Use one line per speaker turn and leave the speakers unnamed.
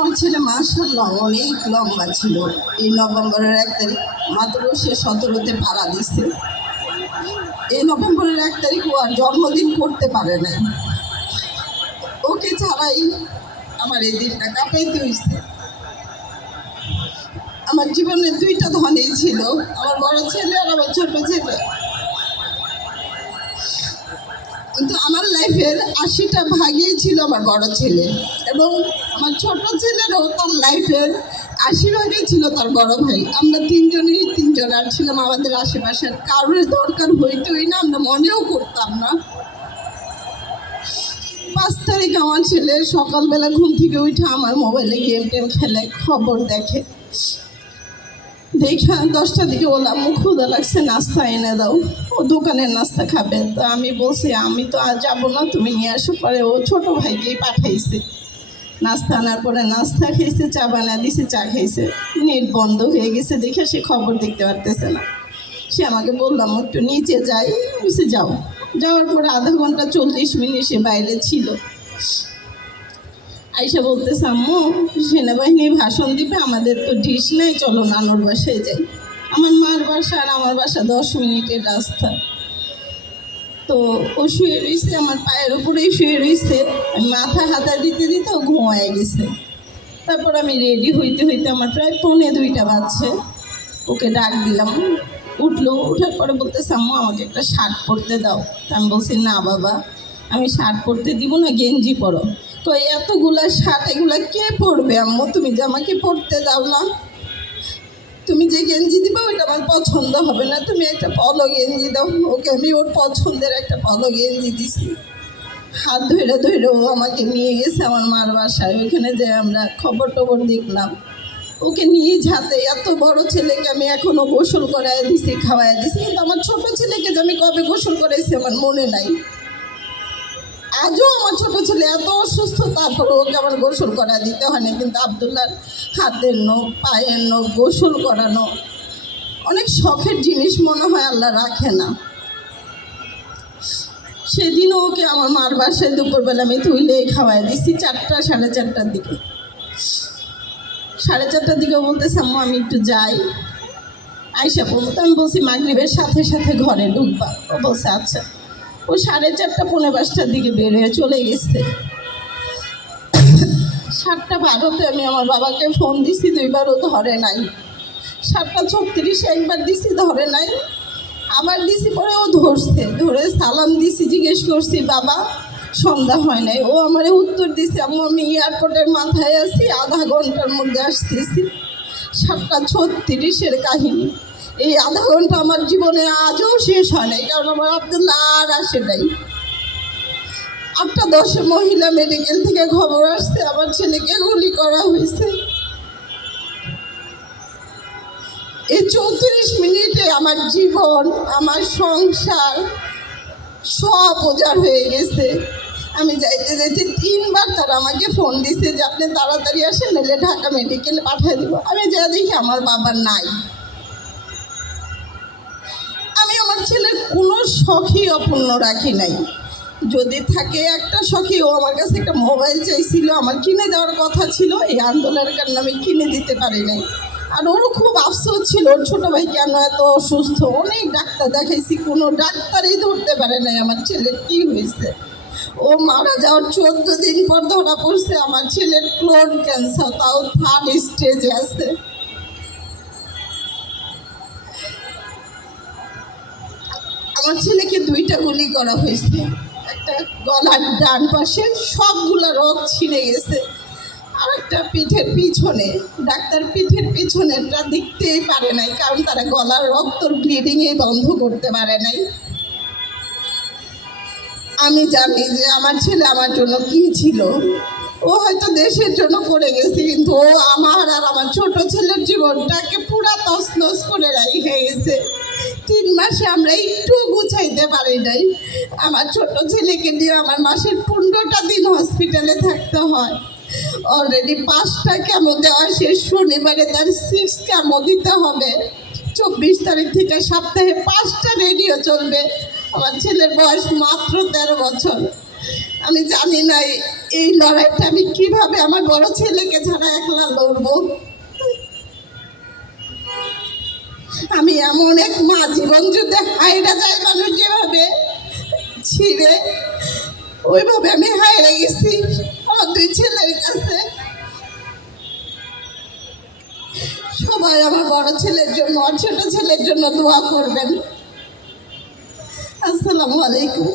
আমার ছেলে মাসাল্লাহ অনেক লম্বা ছিল। এই নভেম্বরের এক তারিখ মাত্র সে সতেরোতে ভাড়া দিচ্ছে এই নভেম্বরের এক তারিখ ও আর জন্মদিন করতে পারে না ওকে ছাড়াই আমার এই দিনটা কাঁপাইতে হয়েছে আমার জীবনে দুইটা ধনেই ছিল, আমার বড় ছেলে আর আমার ছোট ছেলে। কিন্তু আমার লাইফের আশিটা ভাগই ছিল আমার বড় ছেলে। এবং আমার ছোট ছেলেরও তার লাইফের আশি ভাগই ছিল তার বড় ভাই। আমরা তিনজনই তিনজন, আর ছিলাম আমাদের আশেপাশের কারোর দরকার হইতোই না, আমরা মনেও করতাম না। পাঁচ তারিখ আমার ছেলে সকালবেলা ঘুম থেকে উঠে আমার মোবাইলে গেম টেম খেলে, খবর দেখে। দেখা দশটার দিকে বললাম ক্ষুদা লাগছে, নাস্তা এনে দাও। ও দোকানের নাস্তা খাবে। তো আমি বলছি, আমি তো আর যাব না, তুমি নিয়ে আসো। পরে ও ছোট ভাইকেই পাঠাইছে। নাস্তা আনার পরে নাস্তা খেয়েছে, চা বানা দিছে, চা খেয়েছে। নেট বন্ধ হয়ে গেছে দেখে সে খবর দেখতে পারতেছে না। সে আমাকে বললাম একটু নিচে যাই। বলছে, যাও। যাওয়ার পরে আধা ঘণ্টা চল্লিশ মিনিট সে বাইরে ছিল। আইসা বলতেছে, আম্মু, সেনাবাহিনী ভাষণ দিবে, আমাদের তো ঢিস নেই, চলো নানুর বাসায় যাই। আমার মার বাসা আর আমার বাসা দশ মিনিটের রাস্তা। তো ও শুয়ে রয়েছে আমার পায়ের উপরেই শুয়ে রয়েছে মাথা হাতা দিতে দিতে ও ঘুমায় গেছে। তারপর আমি রেডি হইতে হইতে আমার প্রায় পৌনে দুইটা বাজছে। ওকে ডাক দিলাম, উঠল। উঠার পরে বলতেছে, আম্মু, আমাকে একটা শার্ট পরতে দাও। আমি বলছি, না বাবা, আমি শার্ট পরতে দিব না, গেঞ্জি পরো। তো এতগুলা শার্ট, এগুলা কে পরবে আম্মু? তুমি যে আমাকে পরতে দাও না। তুমি যে গেঞ্জি দিবে ওইটা আমার পছন্দ হবে না। তুমি একটা পলো গেঞ্জি দাও। ওকে আমি ওর পছন্দের একটা পলো গেঞ্জি দিছি। হাত ধরে ধরে ও আমাকে নিয়ে গেছে আমার মার বাসায়। ওইখানে যে আমরা খবর টবর দেখলাম। ওকে নিয়ে যাতে এত বড় ছেলেকে আমি এখনও গোসল করায় দিছি খাওয়াই দিছি। কিন্তু আমার ছোট ছেলেকে যে আমি কবে গোসল করাইছি আমার মনে নাই। আজও আমার ছোট ছেলে এত অসুস্থ তারপরে ওকে আবার গোসল করা দিতে হয় না। কিন্তু আবদুল্লার হাতের নখ, পায়ের নখ, গোসল করানো অনেক শখের জিনিস মনে হয় আল্লাহ রাখে না। সেদিনও ওকে আমার মার বাসায় দুপুরবেলা আমি তুইলে খাওয়াই দিচ্ছি চারটা, সাড়ে চারটার দিকে। সাড়ে চারটার দিকে বলতেছে, আম্মু, আমি একটু যাই। আইসা বলতো, আমি বলছি, মাগরীবের সাথে সাথে ঘরে ঢুকবা। বলছে আচ্ছা। ও সাড়ে চারটা, পৌনে পাঁচটার দিকে বের হয়ে চলে গেছে। সাতটা বারোতে আমি আমার বাবাকে ফোন দিছি দুইবারও ধরে নাই। সাতটা ছত্রিশে একবার দিছি, ধরে নাই। আবার দিছি পরে ও ধরছে, ধরে সালাম দিছি, জিজ্ঞেস করছি, বাবা, সন্ধ্যা হয় নাই। ও আমারে উত্তর দিছে, আম্মু, আমি এয়ারপোর্টের মাথায় আছি, আধা ঘণ্টার মধ্যে আসতেছি। সাতটা ছত্রিশের কাহিনী। এই আধা ঘণ্টা আমার জীবনে আজও শেষ হয় নাই, কারণ আমার আবদুল্লাহ আর আসে নাই। আটটা দশে মহিলা মেডিকেল থেকে খবর আসছে, আমার ছেলেকে গুলি করা হয়েছে। এই চৌত্রিশ মিনিটে আমার জীবন, আমার সংসার সব উজাড় হয়ে গেছে। আমি যাইতে যাইতে তিনবার তারা আমাকে ফোন দিছে যে, আপনি তাড়াতাড়ি আসেন নাহলে ঢাকা মেডিকেল পাঠিয়ে দেবো। আমি যা দেখি আমার বাবা নাই। ছেলের কোনো শখই অপূর্ণ রাখি নাই। যদি থাকে একটা শখই ও আমার কাছে একটা মোবাইল চাইছিল, আমার কিনে দেওয়ার কথা ছিল, এই আন্দোলনের কারণে আমি কিনে দিতে পারি নাই। আর ওরও খুব আফসোস ছিল, ওর ছোটো ভাই কেন এত অসুস্থ? অনেক ডাক্তার দেখাইছি, কোনো ডাক্তারই ধরতে পারে নাই, আমার ছেলের কী হয়েছে? ও মারা যাওয়ার চোদ্দ দিন পর ধরা পড়ছে, আমার ছেলের ক্লোন ক্যান্সার তাও থার্ড স্টেজে আছে। আমার ছেলেকে দুইটা গুলি করা হয়েছে। একটা গলার ডান পাশে সবগুলো রোগ ছিঁড়ে গেছে আর একটা পিঠের পিছনে। ডাক্তার পিঠের পিছনেরটা দেখতেই পারে নাই, কারণ তারা গলার রক্তর ব্লিডিংয়ে বন্ধ করতে পারে নাই। আমি জানি যে আমার ছেলে আমার জন্য কি ছিল। ও হয়তো দেশের জন্য করে গেছে, কিন্তু ও আমার আর আমার ছোট ছেলের জীবনটাকে পুরা তছনছ করে রেখে গেছে। তিন মাসে আমরা একটু গুছাইতে পারি নাই। আমার ছোট ছেলেকে নিয়ে আমার মাসের পনেরোটা দিন হসপিটালে থাকতে হয়। অলরেডি পাঁচটা কেমো দেওয়া শেষ, শনিবারে তার সিক্স কেমো দিতে হবে। চব্বিশ তারিখ থেকে সপ্তাহে পাঁচটা রেডিও চলবে। আমার ছেলের বয়স মাত্র তেরো বছর। আমি জানি না, এই লড়াইটা আমি কীভাবে আমার বড় ছেলেকে ছাড়া একলা লড়বো? আমি এমন এক মা জীবন যুদ্ধে হাইরা যায় মানুষ যেভাবে ছিঁড়ে, ওইভাবে আমি হাইরে গেছি আমার দুই ছেলের কাছে। সবাই আমার বড় ছেলের জন্য আর ছোট ছেলের জন্য দোয়া করবেন। আসসালামু আলাইকুম।